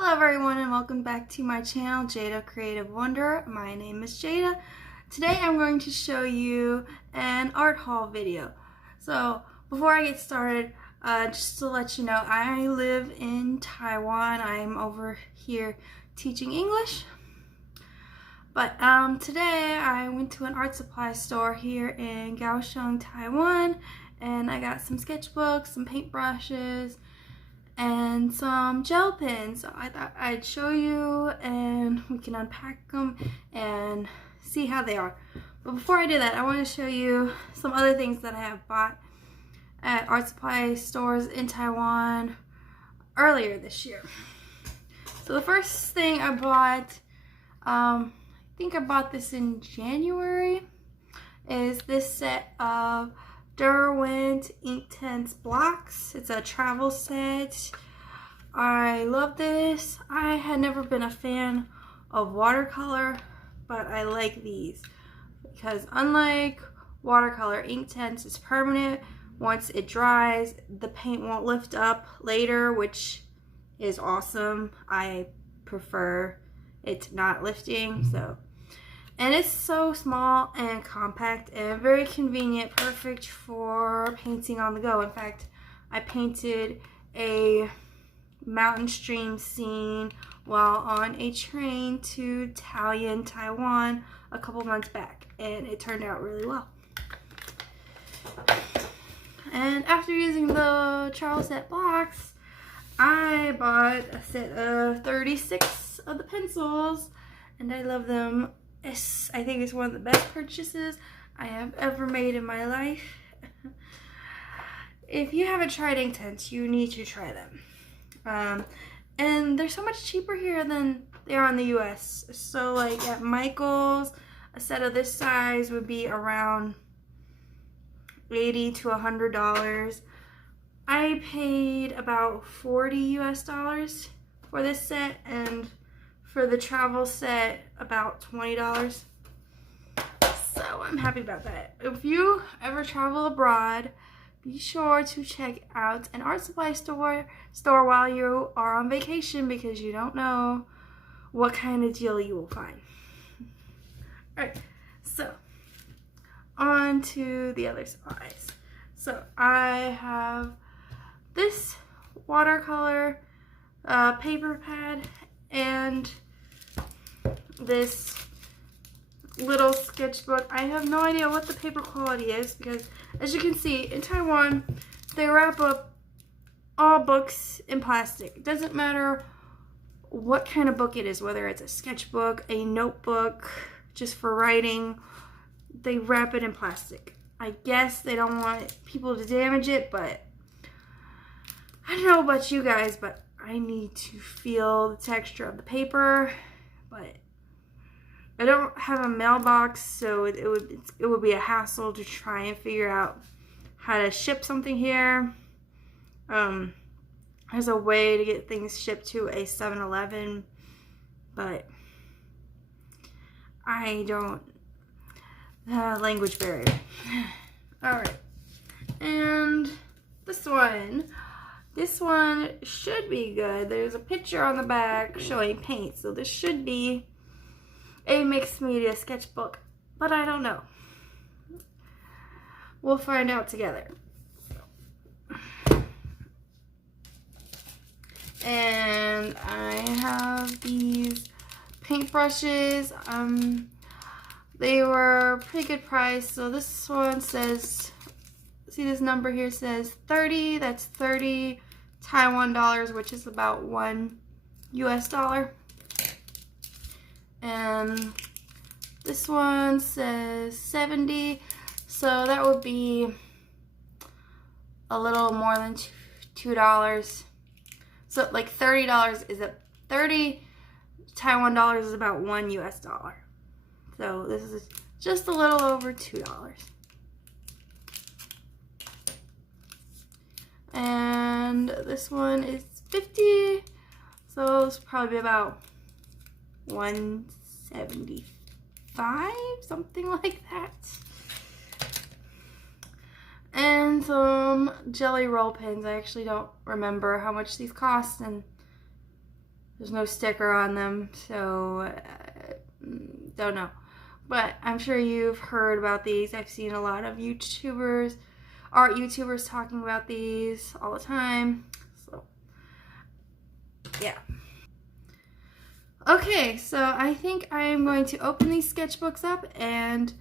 Hello everyone and welcome back to my channel, Jada Creative Wonder. My name is Jada. Today I'm going to show you an art haul video. So before I get started, just to let you know, I live in Taiwan. I'm over here teaching English. But today I went to an art supply store here in Kaohsiung, Taiwan, and I got some sketchbooks, some paintbrushes, and some gel pens. So I thought I'd show you and we can unpack them and see how they are. But before I do that, I want to show you some other things that I have bought at art supply stores in Taiwan earlier this year. So the first thing I bought, I think I bought this in January, is this set of Derwent Inktense blocks. It's a travel set. I love this. I had never been a fan of watercolor, but I like these because unlike watercolor, Inktense is permanent. Once it dries, the paint won't lift up later, which is awesome. I prefer it not lifting, and it's so small and compact and very convenient, perfect for painting on the go. In fact, I painted a mountain stream scene while on a train to Taoyuan, Taiwan a couple months back, and it turned out really well. And after using the travel set blocks, I bought a set of 36 of the pencils, and I love them. I think it's one of the best purchases I have ever made in my life. If you haven't tried Inktense, you need to try them. And they're so much cheaper here than they are in the US. So like at Michael's, a set of this size would be around $80 to $100. I paid about $40 US for this set, and for the travel set about $20. So I'm happy about that. If you ever travel abroad, be sure to check out an art supply store while you are on vacation, because you don't know what kind of deal you will find. Alright, so on to the other supplies. So I have this watercolor paper pad and this little sketchbook. I have no idea what the paper quality is because, as you can see, in Taiwan they wrap up all books in plastic. It doesn't matter what kind of book it is, whether it's a sketchbook, a notebook, just for writing, they wrap it in plastic. I guess they don't want people to damage it, but I don't know about you guys, but I need to feel the texture of the paper. But I don't have a mailbox, so it would be a hassle to try and figure out how to ship something here. There's a way to get things shipped to a 7-Eleven, but I don't. Language barrier. Alright, and this one should be good. There's a picture on the back showing paint, so this should be a mixed media sketchbook, but I don't know. We'll find out together. And I have these paintbrushes. They were pretty good price. So this one says, see this number here says 30. That's 30 Taiwan dollars, which is about $1 US. And this one says 70. So that would be a little more than $2. So like $30 is 30 Taiwan dollars is about $1 US. So this is just a little over $2. And this one is 50, so it's probably about 175, something like that. And some jelly roll pens. I actually don't remember how much these cost, and There's no sticker on them, so don't know. But I'm sure you've heard about these. I've seen a lot of YouTubers, art YouTubers talking about these all the time. So, yeah. Okay, so I think I am going to open these sketchbooks up and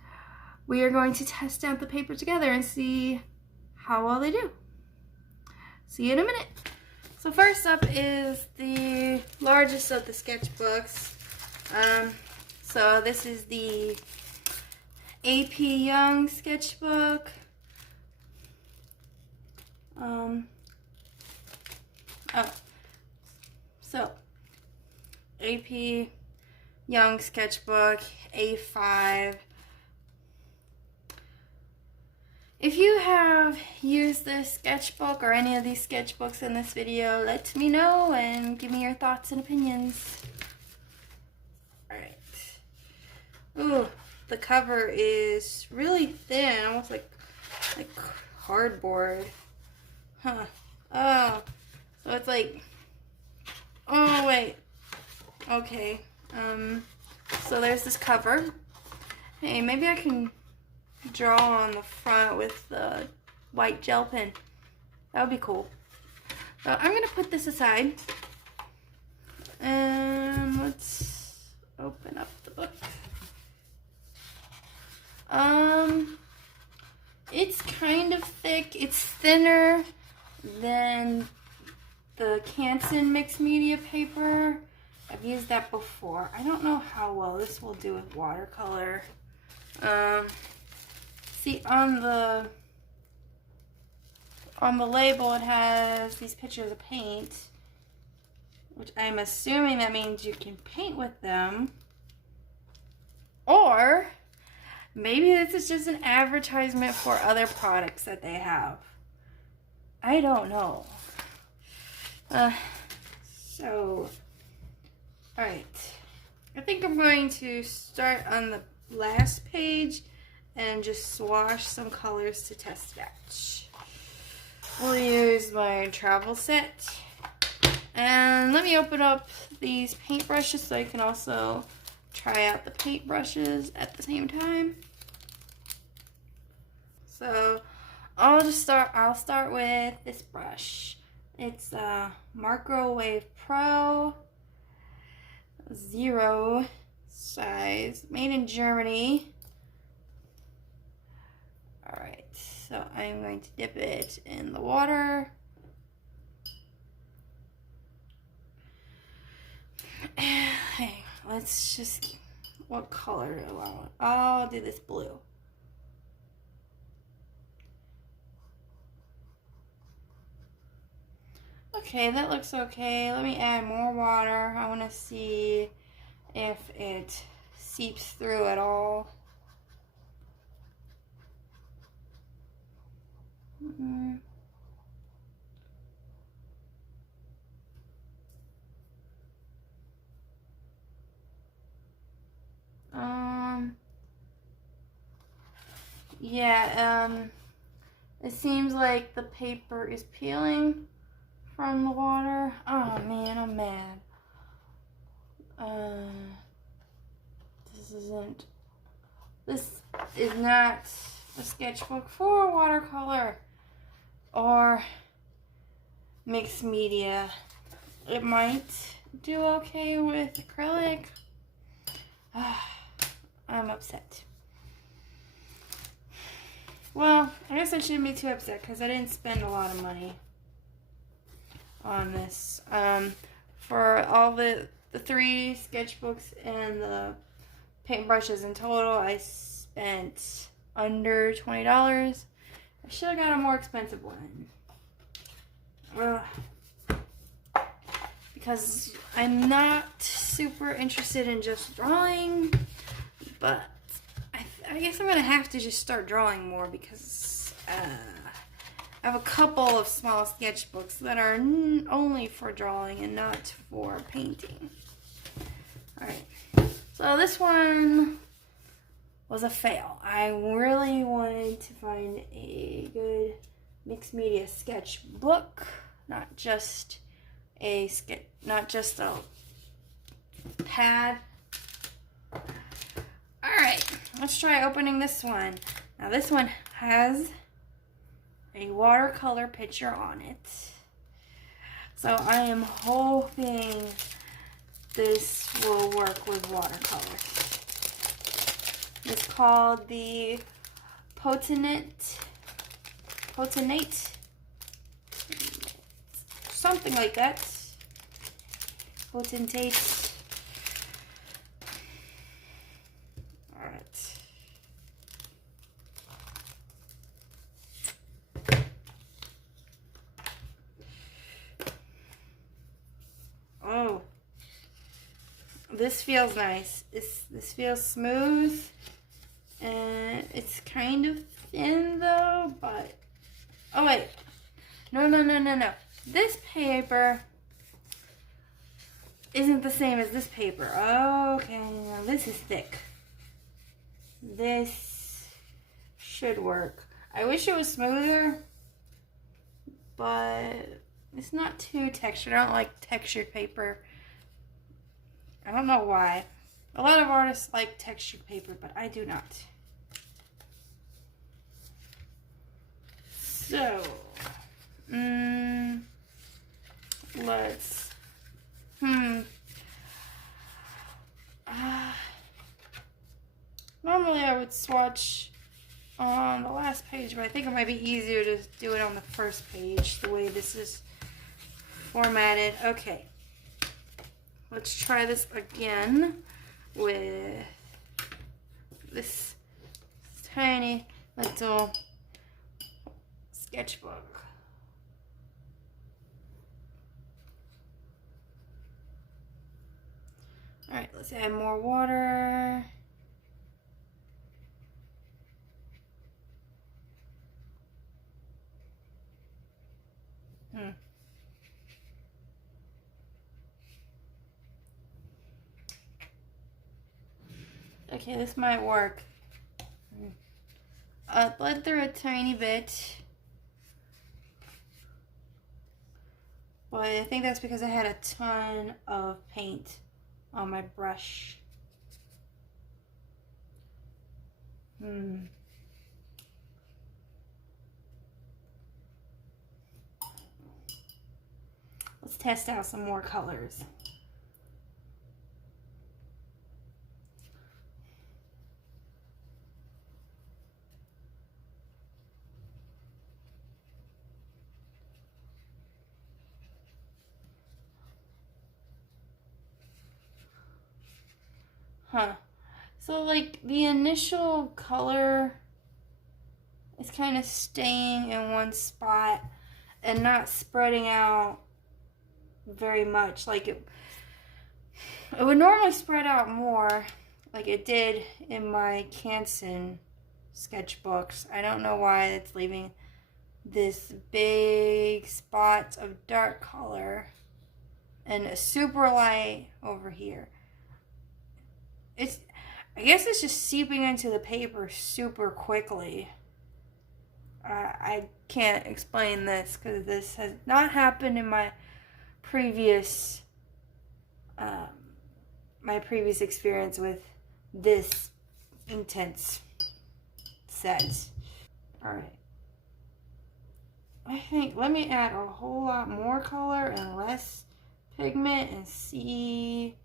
we are going to test out the paper together and see how well they do. See you in a minute. So first up is the largest of the sketchbooks. So this is the AP Young Sketchbook. So AP Young Sketchbook A5. If you have used this sketchbook or any of these sketchbooks in this video, let me know and give me your thoughts and opinions. Alright. Ooh, the cover is really thin, almost like cardboard. Huh. Oh, so it's like, oh wait. Okay. So there's this cover. Hey, maybe I can draw on the front with the white gel pen. That would be cool. So I'm gonna put this aside and let's open up the book. It's kind of thick. It's thinner than the Canson mixed media paper. I've used that before. I don't know how well this will do with watercolor. See, on the label it has these pictures of paint, which I'm assuming that means you can paint with them. Or maybe this is just an advertisement for other products that they have. I don't know. Alright. I think I'm going to start on the last page and just swatch some colors to test it out. We'll use my travel set. And let me open up these paintbrushes so I can also try out the paintbrushes at the same time. So I'll start with this brush. It's a Microwave Pro 0 size, made in Germany. Alright, so I'm going to dip it in the water. Hey, let's just, what color do I want? I'll do this blue. Okay, that looks okay. Let me add more water. I want to see if it seeps through at all. Yeah, it seems like the paper is peeling from the water. Oh man, I'm mad. This is not a sketchbook for watercolor or mixed media. It might do okay with acrylic. I'm upset. Well, I guess I shouldn't be too upset because I didn't spend a lot of money on this. For all the 3 sketchbooks and the paintbrushes in total, I spent under $20. I should have got a more expensive one. Because I'm not super interested in just drawing, but I guess I'm going to have to just start drawing more because I have a couple of small sketchbooks that are only for drawing and not for painting. Alright, so this one was a fail. I really wanted to find a good mixed media sketchbook, not just a pad. Alright, let's try opening this one. Now this one has a watercolor picture on it. So I am hoping this will work with watercolor. It's called the Potenate, something like that. Potentate. Alright. Oh, this feels nice. This feels smooth, and it's kind of thin though, but oh wait, no. This paper isn't the same as this paper. Okay, now this is thick. This should work. I wish it was smoother, but it's not too textured. I don't like textured paper. I don't know why. A lot of artists like textured paper, but I do not. So, let's, normally I would swatch on the last page, but I think it might be easier to do it on the first page, the way this is formatted. Okay, let's try this again with this tiny little sketchbook. Alright, let's add more water. Okay, this might work. I bled through a tiny bit, but I think that's because I had a ton of paint on my brush. Let's test out some more colors. So like the initial color is kind of staying in one spot and not spreading out very much. Like it would normally spread out more like it did in my Canson sketchbooks. I don't know why it's leaving this big spots of dark color and a super light over here. I guess it's just seeping into the paper super quickly. I can't explain this because this has not happened in my previous experience with this Inktense set. Alright. I think, let me add a whole lot more color and less pigment and see.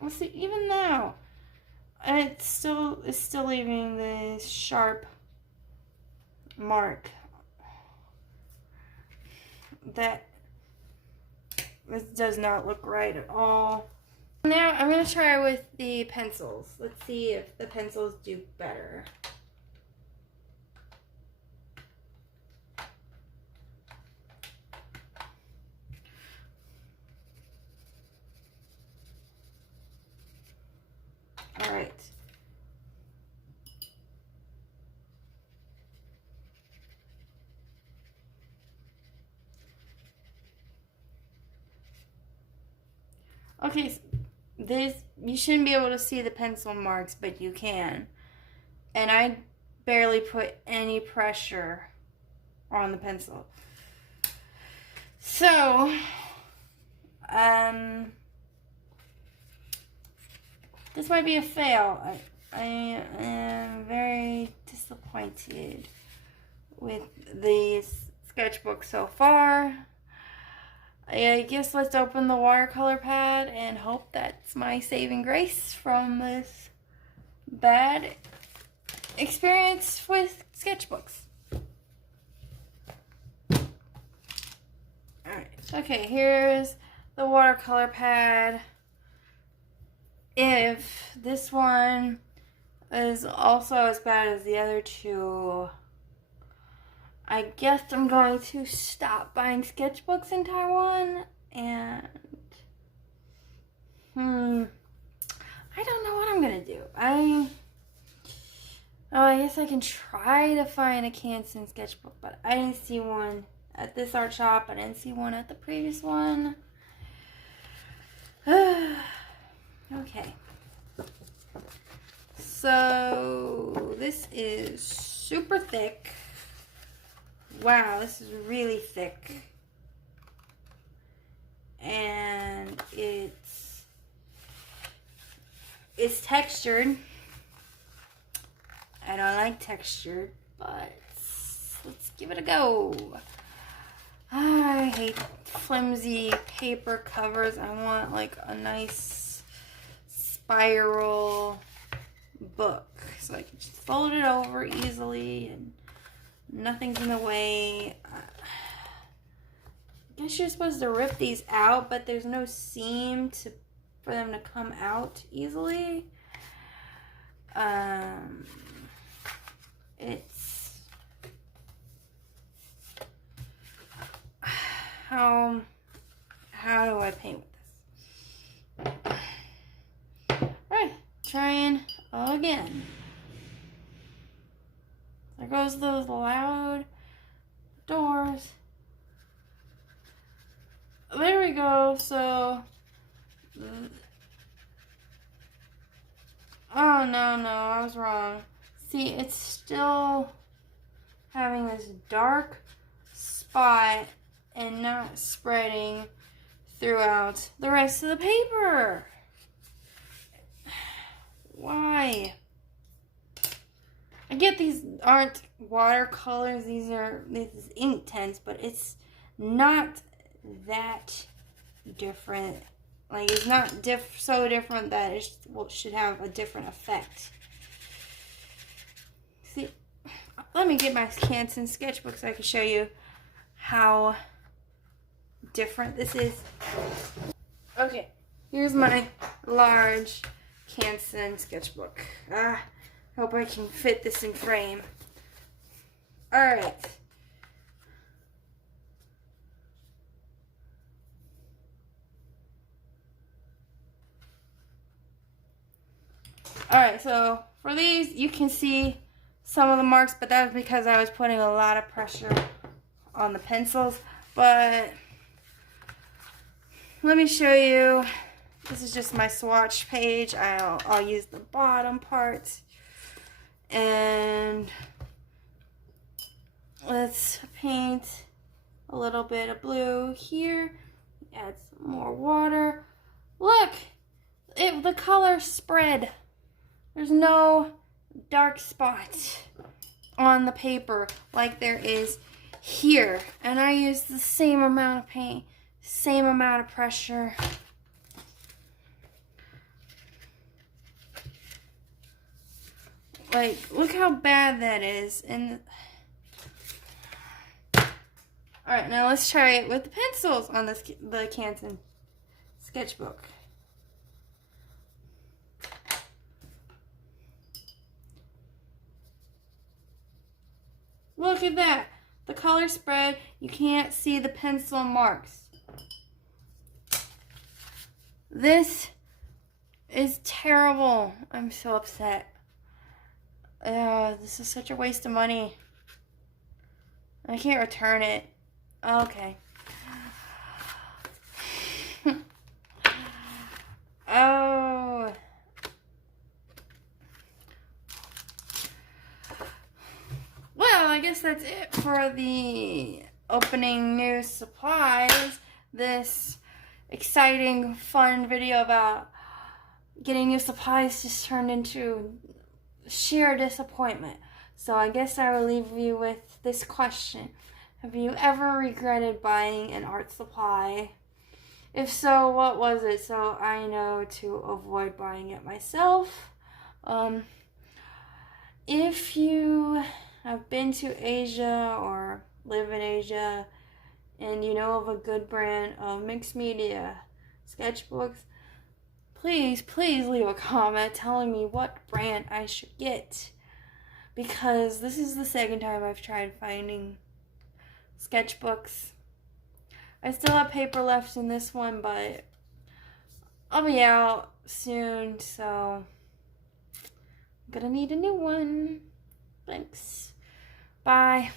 Let's see, even now, it's still leaving this sharp mark that this does not look right at all. Now I'm going to try with the pencils. Let's see if the pencils do better. All right. Okay, this, you shouldn't be able to see the pencil marks, but you can. And I barely put any pressure on the pencil. So, This might be a fail. I am very disappointed with the sketchbook so far. I guess let's open the watercolor pad and hope that's my saving grace from this bad experience with sketchbooks. Alright, okay, here's the watercolor pad. If this one is also as bad as the other two, I guess I'm going to stop buying sketchbooks in Taiwan, and I don't know what I'm gonna do. I guess I can try to find a Canson sketchbook, but I didn't see one at this art shop. I didn't see one at the previous one. Okay. So this is super thick. Wow, this is really thick. And it's textured. I don't like textured, but let's give it a go. I hate flimsy paper covers. I want like a nice spiral book so I can just fold it over easily and nothing's in the way. I guess you're supposed to rip these out, but there's no seam for them to come out easily. How do I paint with this? Alright, trying again. There goes those loud doors. There we go. So, oh no, I was wrong. See, it's still having this dark spot and not spreading throughout the rest of the paper. Why? I get these aren't watercolors, this is Inktense, but it's not that different. Like, it's not so different that it should have a different effect. See, let me get my Canson sketchbook so I can show you how different this is. Okay, here's my large Canson sketchbook. I hope I can fit this in frame. Alright. Alright, so for these, you can see some of the marks, but that was because I was putting a lot of pressure on the pencils. But let me show you. This is just my swatch page. I'll use the bottom part. And let's paint a little bit of blue here. Add some more water. Look, the color spread. There's no dark spot on the paper like there is here. And I used the same amount of paint, same amount of pressure. Like, look how bad that is. And alright, now let's try it with the pencils on the Canson sketchbook. Look at that. The color spread. You can't see the pencil marks. This is terrible. I'm so upset. This is such a waste of money. I can't return it. Okay. Oh. Well, I guess that's it for the opening new supplies. This exciting, fun video about getting new supplies just turned into sheer disappointment. So I guess I will leave you with this question. Have you ever regretted buying an art supply? If so, what was it? So I know to avoid buying it myself. If you have been to Asia or live in Asia and you know of a good brand of mixed media sketchbooks, please leave a comment telling me what brand I should get, because this is the second time I've tried finding sketchbooks. I still have paper left in this one, but I'll be out soon, so I'm gonna need a new one. Thanks. Bye.